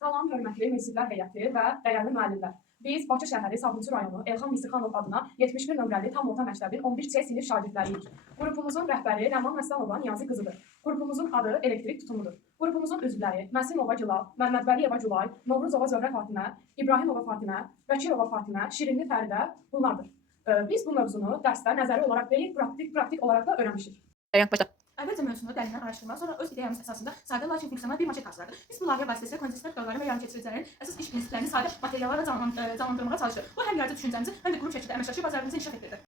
Salam, hörmətli münsiflər heyəti və dəyərli müəllimlər. Biz Bakı şəhəri Sabunçu rayonu Elxan Misirxanov adına 71 nömrəli tam orta məktəbin 11C sinif şagirdləriyik. Qrupumuzun rəhbəri Ləman Məsəlova Niyazi qızıdır. Qrupumuzun adı elektrik tutumudur. Qrupumuzun üzvləri Məsimova Gülal, Məmmədvəliyeva Gülay, Novruzova Zöhrə Fatimə, İbrahimova Fatimə, Vəkilova Fatimə, Şirinli Fəridə bunlardır. Biz bu mövzunu dərsdə nəzəri olaraq deyil, praktik olaraq da öyrənmişik. Əvvəlcə mövzunu dərindən araşdırmaq, sonra öz ideyamız əsasında sadə lakin funksional bir maket hazırladıq. Biz bu layihə vasitəsilə kondensatör qövlələri və yarımkeçiricilərin əsas iş prinsiplərini sadə materiallarla canlandırmağa çalışırıq. Bu həm yaradıcı düşüncəmizi, həm də qrup şəkildə əməkdaşlıq bazarımızı inkişaf etdirdi.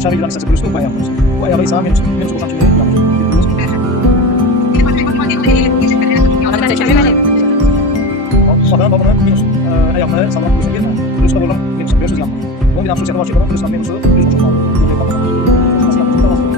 İçeri giren sesi bölüsünü bu ayağı yapıyoruz. Bu ayağı ise minus boşan kimi yapıyoruz. Bakın babanın minus ayağını sağlam bölüsünü girme. Bölüsüne vurulan minus. Görüyorsunuz yanma. Bu bir daha sosyete başlıyor. Bölüsünden minusu düz boşaltma. Nasıl yapıyoruz?